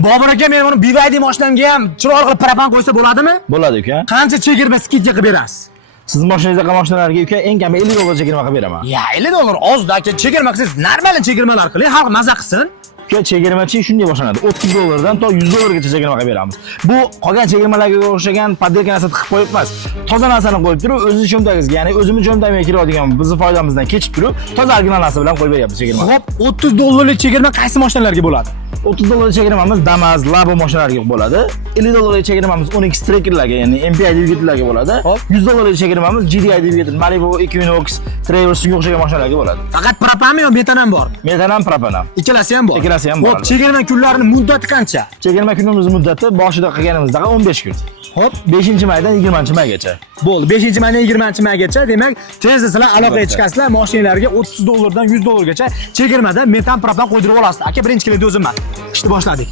Bobur aka, men buni BYD mashinamga ham chiroyli qilib propan qo'ysa bo'ladimi? Bo'ladi uka. Qancha chegirma skidga qilib berasiz? Siz mashinangizga mashinalarga uka eng kami 50 dollar chegirma qilib beraman. Ya, 50 dollar ozda aka, chegirma qilsangiz normal chegirmalar qiling, xalq maza qilsin. Uka chegirmachi shunday boshlanadi. 30 dollardan to 100 dollargacha chegirma qilib beramiz. Bu qolgan chegirmalarga o'xshagan poddelka narsa tiqib qo'yib emas. Toza narsani qo'yib turib, o'zingiz cho'ntagingizga, ya'ni o'zimiz cho'ntagimga kiradigan bizni foydamizdan kechib turib, toza original narsa bilan qo'yib beryapmiz chegirma. Xo'p, 30 dollarlik chegirma qaysi mashinalarga bo'ladi? 30 dollarlik chegirmamiz Damas, Labo mashinalariga bo'ladi. 50 dollarlik chegirmamiz Onyx Trackerlarga, ya'ni MPI dvigatellarga bo'ladi. 100 dollarlik chegirmamiz GDI dvigatel, Malibu, Equinox, Traverse shunga o'xshagan mashinalarga bo'ladi. Faqat propanmi yo metan ham bor? Metan ham, propan ham. Ikkalasi ham bor. Ikkalasi ham bor. Xo'p, chegirma kunlarining muddati qancha? Chegirma kunimiz muddati boshida qilganimizda 15 kun. Xo'p, 5-maydan 20-maygacha. bo'ldi. 5-maydan 20-maygacha, demak, tezda sizlar aloqaga chiqasizlar, mashinalarga 30 dollardan 100 dollargacha chegirmada metan propan qo'ydirib olasizlar. Aka, birinchi keladi o'zimman. Ishni boshladik.